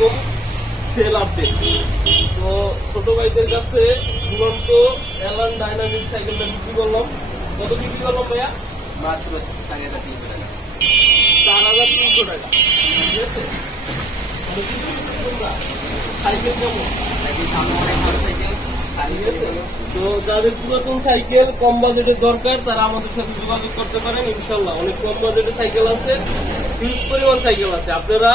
এরকম sell update. তো ছোট ভাইদের কাছে দুরন্ত এলান ডাইনামিক সাইকেলটা বিক্রি করলাম। কত বিক্রি করলাম ভাইয়া? মাত্র 4,300 টাকা। 4,300 টাকা। ঠিক আছে, সাইকেল কেমন? তো যাদের পুরাতন সাইকেল কম বাজেটের দরকার তারা আমাদের সাথে যোগাযোগ করতে পারেন। ইনশাল্লাহ অনেক কম বাজেটের সাইকেল আছে, হিউজ পরিমাণ সাইকেল আছে, আপনারা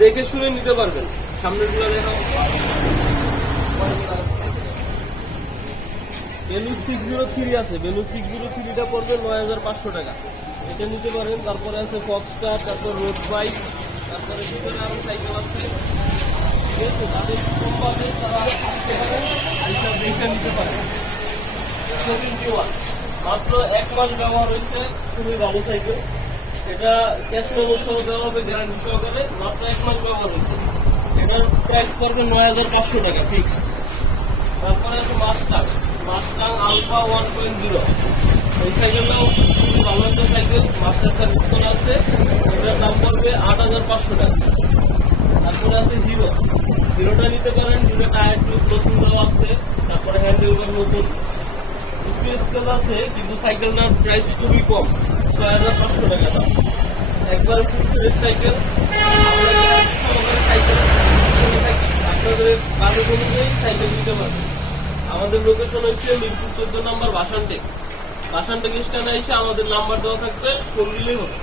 দেখে শুনে নিতে পারবেন। সামনের গুলো দেখা বেলু 603 আছে, বেলু 603টা পড়বে 9,500 টাকা, এটা নিতে পারেন। তারপরে আছে ফক্সস্টার, তারপর রোড বাইক, তারপরে ভিতরে আরো সাইকেল আছে। তাদের কম বাজেট তারা আসতে পারেন, আইসা দেখে নিতে পারেন। 71 মাত্র 1 মাস ব্যবহার হয়েছে, খুবই ভালো সাইকেল। এটা ক্যাশ মেমো সহ দেওয়া হবে, গ্যারান্টি সহকারে। মাত্র 1 মাস ব্যবহার হয়েছে। এটার প্রাইস পড়বে 9,500 টাকা ফিক্সড। তারপরে আছে মাস্টাং আলফা 1.0, ওই সাইকেলটাও খুবই ভালো একটা সাইকেল, মাস্টার সার্ভিস করা আছে। এটার দাম পড়বে 8,500 টাকা। তারপরে আছে হিরোটা নিতে পারেন, হিরো টায়ার টিউব নতুন দেওয়া আছে। তারপরে হ্যান্ডেল বার নতুন, স্কেল আছে, কিন্তু সাইকেলটার প্রাইস খুবই কম, 6,500 টাকা দাম। একবার ফ্রেশ সাইকেল। আপনাদের বাজেট অনুযায়ী সাইকেল নিতে পারবেন। আমাদের লোকেশন হচ্ছে মিরপুর 14 নম্বর বাসানটেক স্ট্যান্ডে এসে আমাদের নাম্বার দেওয়া থাকবে, ফোন দিলেই হবে।